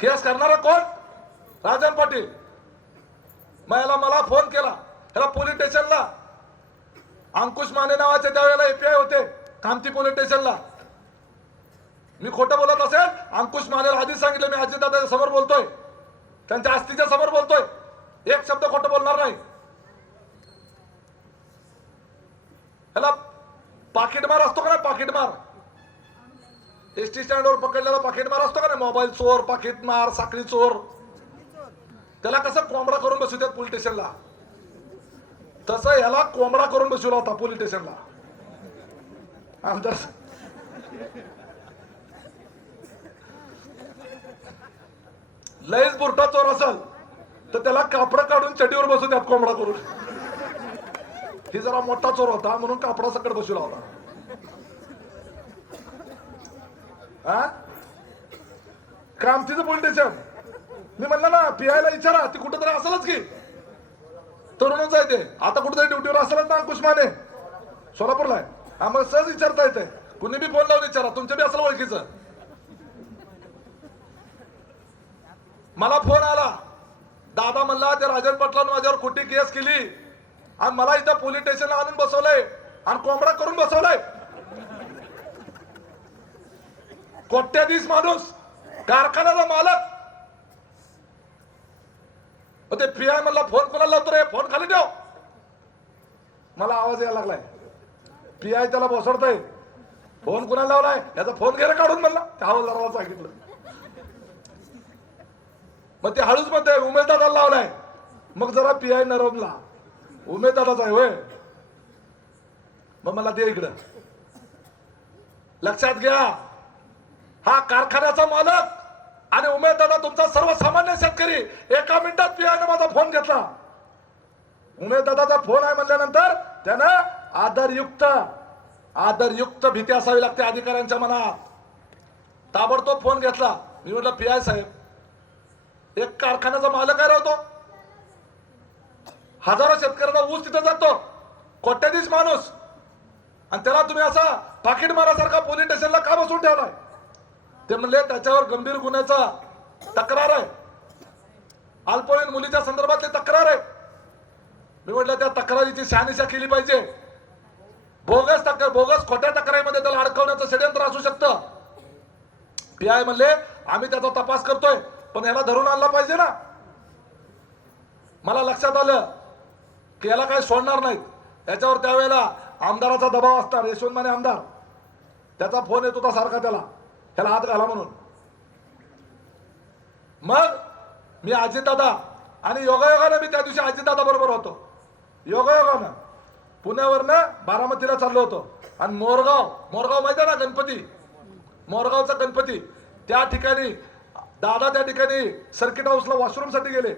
केस करणारा कोण? राजन पाटील. मला फोन केला ह्याला पोलीस स्टेशनला. अंकुश माने नावाचे त्यावेळेला एपीआय होते कामती पोलीस स्टेशनला. मी खोटं बोलत असेल, अंकुश मानेला आधीच सांगितलं मी अजितदादाच्या समोर बोलतोय, त्यांच्या आस्तीच्या समोर बोलतोय, एक शब्द खोटं बोलणार नाही. ह्याला पाकिटमार असतो का नाही? पाकिटमार एसटी स्टँडवर पकडलेला पाकिटमार असतो का नाही? मोबाईल चोर, पाकिटमार, साखळी चोर. त्याला कसं कोंबडा करून बसवतात पोलीस स्टेशनला, तसं याला कोंबडा करून बसवला होता पोलीस स्टेशनला. आमदार लयच बुरटा चोर असेल तर त्याला कापड काढून चटीवर बसू द्यात कोंबडा करून. ही जरा मोठा चोर होता म्हणून कापडा सकट बसवला होता. हा कामतीचं पोलीस स्टेशन. मी म्हणलं ना पीआयला विचारा, ती कुठेतरी असेलच की. तरुणच आहे ते, आता कुठेतरी ड्युटीवर असेलच ना अंकुश माने, सोलापूरला आहे. हा मग सहज विचारता येते. कुणी बी फोन लावून विचारा, तुमच्या बी असेल ओळखीचं. मला फोन आला, दादा म्हणला त्या राजन पाटलांनी माझ्यावर खोटी केस केली आणि मला इथं पोलीस स्टेशनला आणून बसवलंय आणि कोंबडा करून बसवलंय. कोट्याधीश माणूस, कारखान्याचा मालक. ते पीआय म्हणला फोन कोणाला लावतो रे, फोन खाली ठेव. मला आवाज यायला लागलाय. पीआय त्याला बसवतोय, फोन कोणाला लावलाय याचा फोन घ्यायला काढून म्हणला. त्या हवालदाराला सांगितलं. मग ते हळूच म्हणते उमेश दादाला लावलाय. मग जरा पीआय नरमला, उमेश दादाचा आहे होय. मग मला दे इकडं. लक्षात घ्या, हा कारखान्याचा मालक आणि उमेश दादा तुमचा सर्वसामान्य शेतकरी. एका मिनिटात पीआयने माझा फोन घेतला. उमेश दादाचा फोन आहे म्हणल्यानंतर त्यानं आदरयुक्त भीती असावी लागते अधिकाऱ्यांच्या मनात. ताबडतोब फोन घेतला. मी म्हटलं पीआय साहेब, एक कारखान्याचा मालक आहे राहतो, हजारो शेतकऱ्यांना ऊस तिथं जातो, कोट्याधीश माणूस, आणि त्याला तुम्ही असा पाकिट मारासारखा पोलीस स्टेशनला का बसून ठेवलाय? ते म्हणले त्याच्यावर गंभीर गुन्ह्याचा तक्रार आहे, अल्पवयीन मुलीच्या संदर्भातली तक्रार आहे. मी म्हटलं त्या तक्रारीची शहानिशा केली पाहिजे. बोगस खोट्या तक्रारीमध्ये त्याला अडकवण्याचं षडयंत्र असू शकतं. पीआय म्हणले आम्ही त्याचा तपास करतोय, पण याला धरून आणला पाहिजे ना. मला लक्षात आलं की याला काही सोडणार नाहीत. याच्यावर त्यावेळेला आमदाराचा दबाव असणार. यशवंत माने आमदार, त्याचा फोन येत होता सारखा त्याला हात घाला म्हणून. मग मी अजितदादा आणि योगायोगानं मी त्या दिवशी अजितदादा बरोबर होतो. योगायोगानं पुण्यावरनं बारामतीला चाललो होतो आणि मोरगाव माहिती आहे ना, गणपती, मोरगावचा गणपती, त्या ठिकाणी दादा त्या ठिकाणी सर्किट हाऊसला वॉशरूम साठी गेले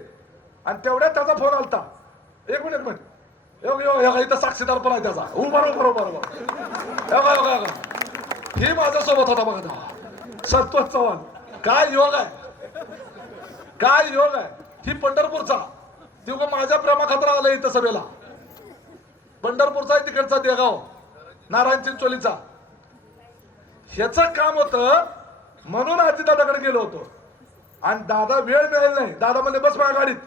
आणि तेवढ्यात त्याचा फोन आलता. एक मिनिट इथं साक्षीदार पण आहे त्याचा. बरोबर ही माझ्यासोबत होता बघा तेव्हा संतोष चव्हाण. काय योग आहे, काय योग आहे. ही पंढरपूरचा, ती माझ्या प्रेमाखातर आलं इथं सभेला. पंढरपूरचा आहे, तिकडचा देगाव, नारायण चिंचोलीचा. ह्याचं काम होतं म्हणून अजितदादाकडे गेलो होतो. आणि दादा वेळ मिळेल नाही, दादा म्हणजे बस माझ्या गाडीत,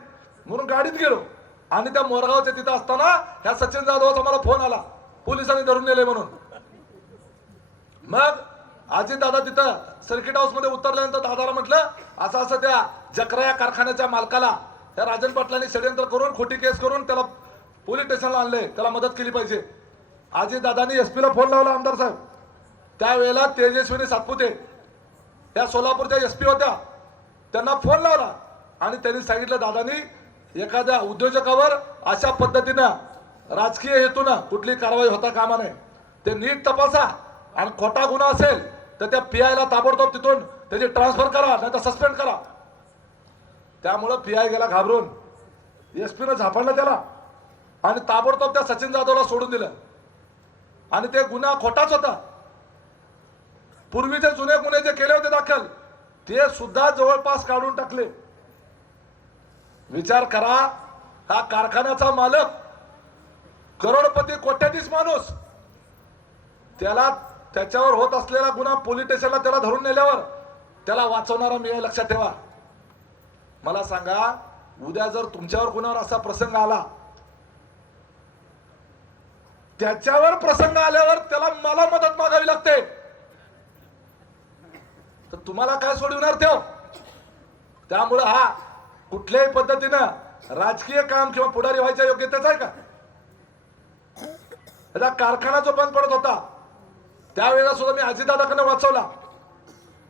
म्हणून गाडीत गेलो. आणि त्या मोरगावच्या तिथं असताना ह्या सचिन जाधवाचा मला फोन आला, पोलिसांनी धरून नेले म्हणून. मग अजितदादा तिथं सर्किट हाऊस मध्ये उतरल्यानंतर दादाला म्हटलं असं असं त्या जकरा या कारखान्याच्या मालकाला त्या राजन पाटलांनी षडयंत्र करून खोटी केस करून त्याला पोलीस स्टेशनला आणले, त्याला मदत केली पाहिजे. अजितदादांनी एसपीला फोन लावला, आमदार साहेब. त्यावेळेला तेजस्विनी सातपुते त्या सोलापूरच्या एसपी होत्या, त्यांना फोन लावला आणि त्यांनी सांगितलं दादांनी एखाद्या उद्योजकावर अशा पद्धतीनं राजकीय हेतून कुठली कारवाई होता कामा नये, ते नीट तपासा आणि खोटा गुन्हा असेल तर त्या पीआयला ताबडतोब तिथून त्याची ट्रान्सफर करा, नाही तर सस्पेंड करा. त्यामुळं पीआय गेला घाबरून, एसपीनं झापडलं त्याला आणि ताबडतोब त्या सचिन जाधवला सोडून दिलं. आणि ते गुन्हा खोटाच होता. पूर्वीचे जुने गुन्हे जे केले होते दाखल ते सुद्धा जवळपास काढून टाकले. विचार करा, हा कारखान्याचा मालक, करोडपती, कोट्याधीश माणूस, त्याला त्याच्यावर होत असलेला गुन्हा पोलीस स्टेशनला त्याला धरून नेल्यावर त्याला वाचवणारा मी आहे, लक्षात ठेवा. मला सांगा, उद्या जर तुमच्यावर कुणावर असा प्रसंग आला, त्याच्यावर प्रसंग आल्यावर त्याला मला मदत मागावी लागते, तर तुम्हाला काय सोडविणार ठेव. त्यामुळे हा कुठल्याही पद्धतीनं राजकीय काम किंवा पुढारी व्हायच्या योग्यतेच आहे का. त्याचा कारखाना जो बंद पडत होता त्यावेळेला सुद्धा मी अजितदादाकडे वाचवला.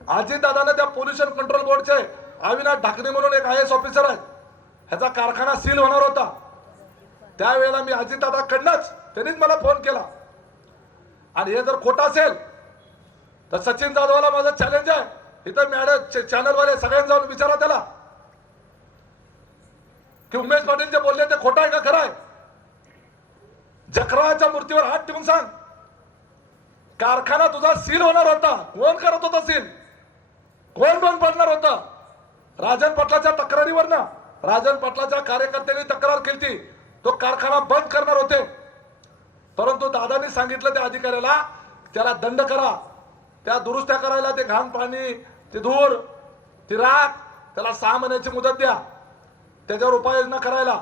अजितदादाने त्या पोल्युशन कंट्रोल बोर्डचे अविनाश ढाकणे म्हणून एक IAS ऑफिसर आहेत, ह्याचा कारखाना सील होणार होता. त्यावेळेला मी अजितदादाकडनंच, त्यांनीच मला फोन केला. आणि हे जर खोटं असेल तर सचिन जाधवला माझं चॅलेंज आहे, इथं मॅडम चॅनलवाले सगळ्यांना जाऊन विचारा त्याला की उमेश पाटील जे बोलले ते खोटं आहे का खरं आहे. जकराच्या मूर्तीवर हात ठेवून सांग, कारखाना तुझा सील होणार होता, कोण करत होता सील, कोण बंद पडणार होता. राजन पाटलाच्या तक्रारीवर ना, राजन पाटलाच्या कार्यकर्त्यांनी तक्रार केली, तो कारखाना बंद करणार होते. परंतु दादांनी सांगितलं त्या अधिकाऱ्याला, त्याला दंड करा, त्या दुरुस्त्या करायला ते घाण पाणी, ते धूर, ती राख, त्याला 6 महिन्याची मुदत द्या, त्याच्यावर उपाययोजना करायला.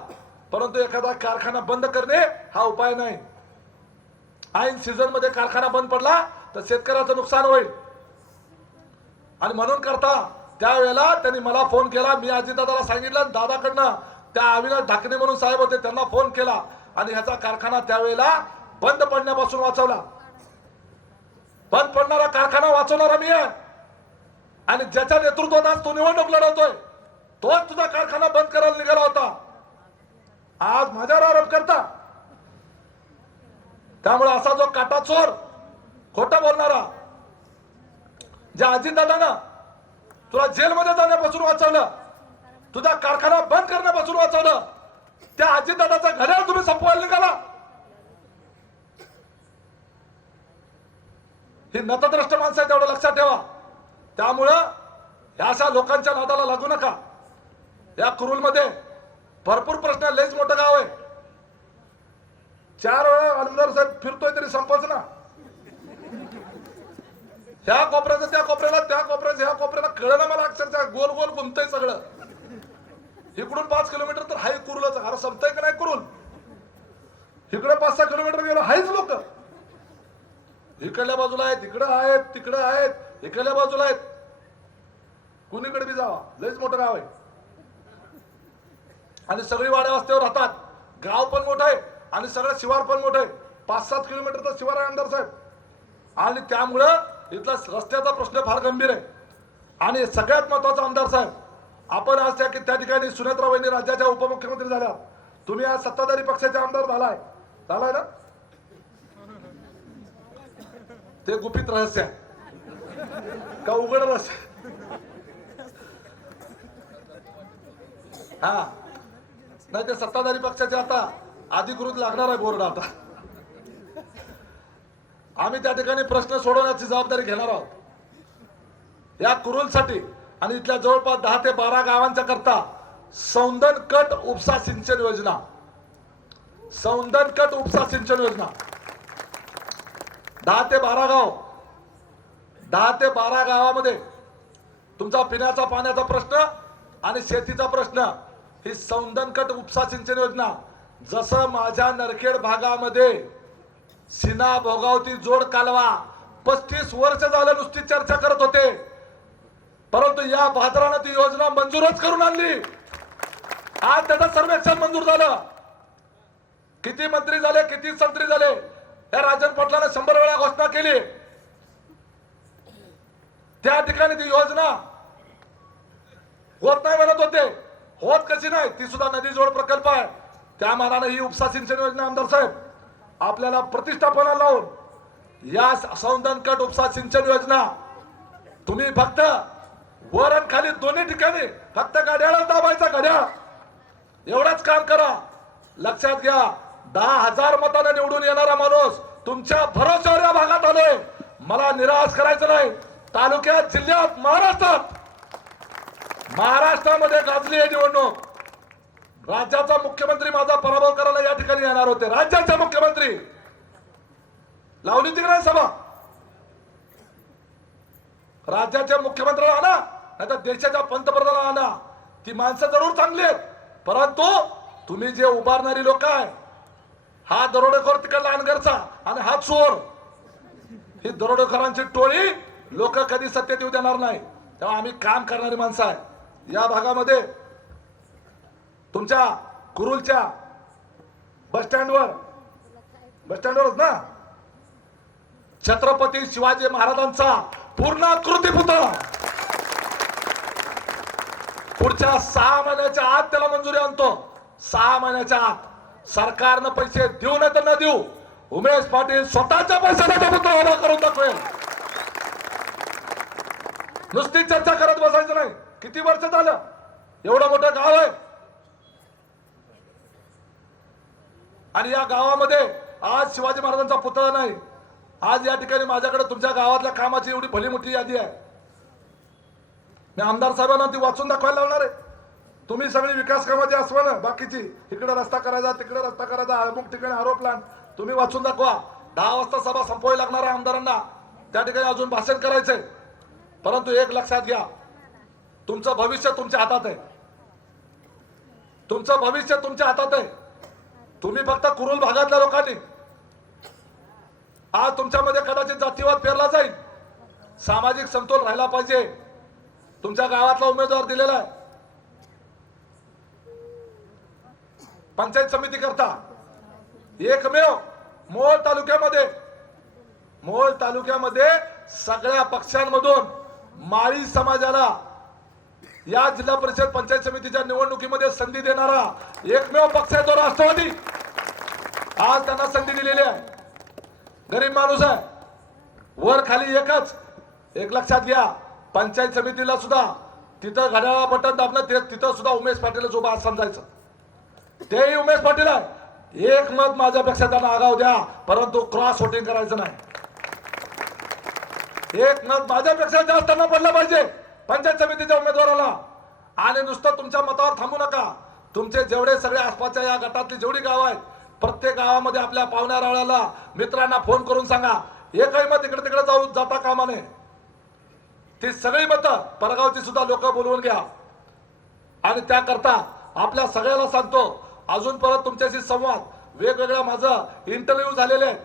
परंतु एखादा कारखाना बंद करणे हा उपाय नाही. ऐन सीझन मध्ये कारखाना बंद पडला तर शेतकऱ्याचं नुकसान होईल. आणि म्हणून करता त्यावेळेला त्यांनी मला फोन केला, मी अजितदादाला सांगितलं, दादाकडनं त्या अविनाश ढाकणे म्हणून साहेब होते, त्यांना फोन केला आणि ह्याचा कारखाना त्यावेळेला बंद पडण्यापासून वाचवला. बंद पडणारा कारखाना वाचवणारा मी आहे. आणि ज्याच्या नेतृत्वात आज तो निवडणूक लढवतोय, तोच तुझा कारखाना बंद करायला निघाला होता. आज माझ्यावर आरोप करता. त्यामुळे असा जो काटा चोर, खोटं बोलणारा, ज्या अजितदादानं तुला जेलमध्ये जाण्यापासून वाचवलं, तुझा कारखाना बंद करण्यापासून वाचवलं, त्या अजितदादाचा घड्याळ तुम्ही संपवायला निघाला. ही नतद्रष्ट माणसं आहे, तेवढं लक्षात ठेवा. त्यामुळं ह्या अशा लोकांच्या नादाला लागू नका. या कुरुलमध्ये भरपूर प्रश्न, लयच मोठं गाव आहे. 4 वेळा आमदार साहेब फिरतोय तरी संपच ना. ह्या कोपऱ्याचं त्या कोपऱ्याला, त्या कोपऱ्याचं ह्या कोपऱ्याला, कळलं मला अक्षरशः, गोल गोल घुमतय सगळं. इकडून 5 किलोमीटर तर हाय कुरुलच. अरे संपतय का नाही कुरुल. इकडे 5-6 किलोमीटर गेलो हायच लोक. इकडल्या बाजूला आहेत, इकडं आहेत, तिकडं आहेत, इकडल्या बाजूला आहेत. कुणीकडे बी जावा, लयच मोठं गाव आहे. आणि सगळी वाड्या वस्त्यावर राहतात. गाव पण मोठं आहे आणि सगळं शिवार पण मोठं आहे. 5-7 किलोमीटरचा शिवार आहे आमदार साहेब. आणि त्यामुळं इथला रस्त्याचा प्रश्न फार गंभीर आहे. आणि सगळ्यात महत्वाचा आमदार साहेब, आपण आज त्या ठिकाणी सुनेत्रा वहिनी राज्याच्या उपमुख्यमंत्री झाल्या, तुम्ही आज सत्ताधारी पक्षाचे आमदार झालाय ना? ते गुपित रहस्य आहे का उघड रहस्य? हा नाही, ते सत्ताधारी पक्षाचे आता अधिकृत लागणार आहे बोर्ड. आता आम्ही त्या ठिकाणी प्रश्न सोडवण्याची जबाबदारी घेणार आहोत या कुरुलसाठी आणि इथल्या जवळपास 10 ते 12 गावांच्या करता सौंदनकट उपसा सिंचन योजना, सौंदनकट उपसा सिंचन योजना 10 ते 12 गाव, 10 ते 12 गावामध्ये तुमचा पिण्याचा पाण्याचा प्रश्न आणि शेतीचा प्रश्न, ही सौंदनकट उपसा सिंचन योजना. जसं माझ्या नरखेड भागामध्ये सिना भोगावती जोड कालवा 35 वर्ष झालं नुसती चर्चा करत होते, परंतु या भाद्रानं ती योजना मंजूरच करून आणली. आज त्याचं सर्वेक्षण मंजूर झालं. किती मंत्री झाले, किती संत्री झाले, या राजन पाटलाने 100 वेळा घोषणा केली. त्या ठिकाणी ती योजना होत नाही म्हणत होते, होत कशी नाही, ती सुद्धा नदी जोड प्रकल्प आहे. त्या मानाने ही उपसा सिंचन योजना आमदार साहेब आपल्याला प्रतिष्ठापना लावून या सौंदनकट उपसा सिंचन योजना तुम्ही फक्त वर आणि खाली दोन्ही ठिकाणी फक्त घड्याळ दाबायचा, घड्याळ एवढंच काम करा. लक्षात घ्या, 10,000 मताने निवडून येणारा माणूस तुमच्या भरोश्यावर या भागात आलोय. मला निराश करायचं नाही. तालुक्यात, जिल्ह्यात, महाराष्ट्रामध्ये गाजली आहे निवडणूक. राज्याचा मुख्यमंत्री माझा पराभव करायला या ठिकाणी येणार होते. राज्याचे मुख्यमंत्री लावली तिकडे सभा. राज्याच्या मुख्यमंत्र्याला आणा, नाही तर देशाच्या पंतप्रधानाला आणा. ती माणसं जरूर चांगली आहेत, परंतु तुम्ही जे उभारणारी लोक आहे, हा दरोडेखोर तिकडला अनगरचा आणि हा चोर, ही दरोडेखोरांची टोळी लोक कधी सत्तेत येऊ देणार नाही. तेव्हा आम्ही काम करणारी माणसं आहे. या भागामध्ये तुमच्या कुरुलच्या बस स्टँडवरच ना छत्रपती शिवाजी महाराजांचा पूर्णाकृती पुतळा पुढच्या 6 महिन्याच्या आत त्याला मंजुरी आणतो. 6 महिन्याच्या आत सरकारनं पैसे देऊ नाही तर न देऊ, उमेश पाटील स्वतःच्या पैशाचा पुतळा उभा करून दाखवेल. नुसती चर्चा करत बसायचं नाही. किती वर्ष झालं, एवढं मोठं गाव आहे आणि या गावामध्ये आज शिवाजी महाराजांचा पुतळा नाही. आज या ठिकाणी माझ्याकडे तुमच्या गावातल्या कामाची एवढी भली मोठी यादी आहे. मी आमदार साहेबांना ती वाचून दाखवायला लावणार आहे. तुम्ही सगळी विकास कामाची आसवणं बाकीची, इकडे रस्ता करायचा, तिकडे रस्ता करायचा, अमुक ठिकाणी आरोप प्लान, तुम्ही वाचून दाखवा. 10 वाजता सभा संपवावी लागणार आहे आमदारांना. त्या ठिकाणी अजून भाषण करायचंय. परंतु एक लक्षात घ्या, तुमचं भविष्य तुमच्या हातात आहे. तुमचं भविष्य तुमच्या हातात आहे. तुम्ही फक्त कुरुल भागातल्या लोकांनी, आज तुमच्यामध्ये कदाचित जातीवाद पेरला जाईल, सामाजिक समतोल राहिला पाहिजे. तुमच्या गावातला उमेदवार दिलेला आहे. पंचायत समिती करता एकमेव मोहोळ तालुक्यामध्ये सगळ्या पक्षांमधून माळी समाजाला या जिल्हा परिषद पंचायत समितीच्या निवडणुकीमध्ये संधी देणारा एकमेव पक्ष आहे तो राष्ट्रवादी. आज त्यांना संधी दिलेली आहे. गरीब माणूस आहे, वर खाली एकच. एक लक्षात घ्या, पंचायत समितीला सुद्धा तिथं घड्याळा बटन दाबलं, तिथं सुद्धा उमेश पाटीलच उभा समजायचं. तेही उमेश पाटील आहे. एक मत माझ्यापेक्षा त्यांना आगाव द्या, परंतु क्रॉस वोटिंग करायचं नाही. एक मत माझ्यापेक्षा जास्त त्यांना पडलं पाहिजे पंचायत समितीच्या उमेदवाराला. आणि नुसतं तुमच्या मतावर थांबू नका. तुमचे जेवढे सगळे आसपासच्या या गटातली जेवढी गाव आहेत, प्रत्येक गावामध्ये आपल्या पाहुण्या रावळ्याला, मित्रांना फोन करून सांगा, एकही मत इकडे तिकडे जाता कामा नये. ती सगळी मतं परगावची सुद्धा लोक बोलवून घ्या. आणि त्याकरता आपल्या सगळ्याला सांगतो, अजून परत तुमच्याशी संवाद, वेगवेगळ्या माझं इंटरव्ह्यू झालेले आहेत,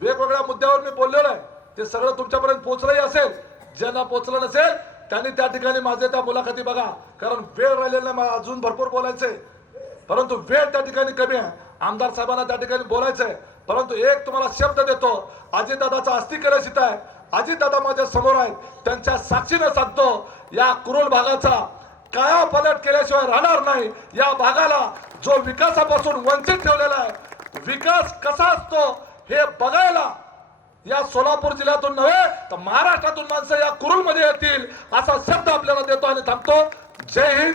वेगवेगळ्या मुद्द्यावर मी बोललेलो आहे, ते सगळं तुमच्यापर्यंत पोहोचलंही असेल. ज्यांना पोहोचलं नसेल त्यांनी त्या ठिकाणी माझे त्या मुलाखती बघा, कारण वेळ राहिलेला नाही. अजून भरपूर बोलायचंय, परंतु वेळ त्या ठिकाणी कमी आहे. आमदार साहेबांना त्या ठिकाणी बोलायचंय, परंतु एक तुम्हाला शब्द देतो, अजितदादाचा अस्थि कलश इथं आहे, अजितदादा माझ्या समोर आहेत, त्यांच्या साक्षीने सांगतो, या कुरुल भागाचा कायापालट केल्याशिवाय राहणार नाही. या भागाला जो विकासापासून वंचित ठेवलेला आहे, विकास कसा असतो हे बघायला या सोलापूर जिल्ह्यातून नव्हे तर महाराष्ट्रातून माणसं या कुरुलमध्ये येतील असा शब्द आपल्याला देतो आणि थांबतो. जय हिंद,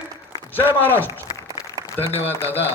जय महाराष्ट्र. धन्यवाद दादा.